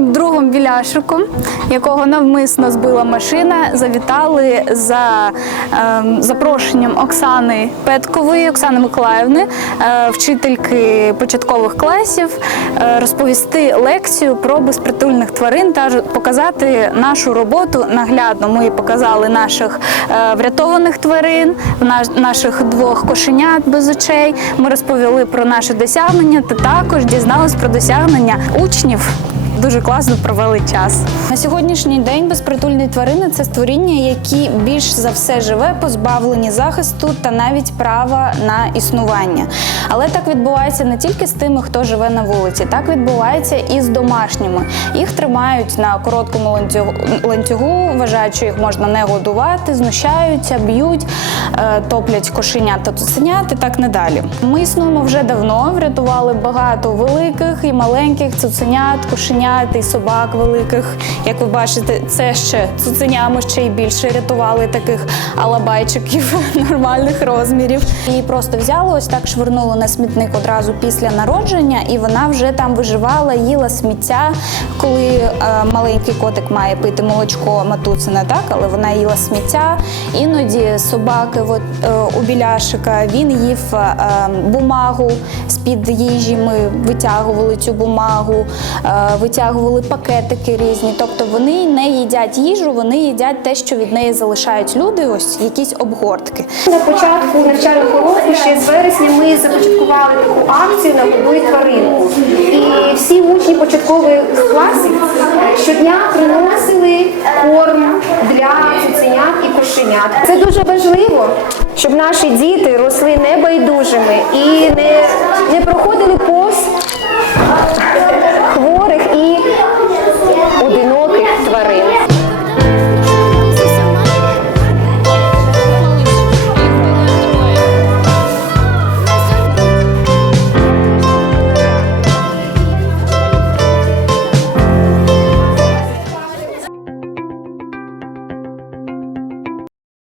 біляшику, якого навмисно збила машина, завітали за ем, запрошенням Оксани Петкової, Оксани Миколаївни, е, вчительки початкових класів, е, розповісти лекцію про безпритульних тварин та показати нашу роботу наглядно. Ми показали наших е, врятованих тварин, наш- наших двох кошенят без очей. Ми розповіли про наші досягнення та також дізнались про досягнення учнів. Дуже класно провели час. На сьогоднішній день безпритульні тварини це створіння, які більш за все живе, позбавлені захисту та навіть права на існування. Але так відбувається не тільки з тими, хто живе на вулиці, так відбувається і з домашніми. Їх тримають на короткому ланцюгу, вважають, що їх можна не годувати, знущаються, б'ють, е, топлять кошенят та цуценят і так надалі. Ми існуємо вже давно, врятували багато великих і маленьких цуценят, кошенят і собак великих. Як ви бачите, це ще цуценями ще й більше рятували таких алабайчиків нормальних розмірів. Її просто взяли, ось так швирнули на смітник одразу після народження, і вона вже там виживала, їла сміття. Коли е, маленький котик має пити молочко матуцина, так, але вона їла сміття. Іноді собаки, от, е, у біляшика, він їв е, бумагу з-під їжі. Ми витягували цю бумагу, е, витягували пакетики різні. Тобто вони не їдять їжу, вони їдять те, що від неї залишають люди, ось якісь обгортки. На початку навчального року, ще з вересня, ми започаткували таку акцію на «Годуй тваринку. І всі учні початкових класів щодня приносили корм для цуценят і кошенят. Це дуже важливо, щоб наші діти росли небайдужими і не, не проходили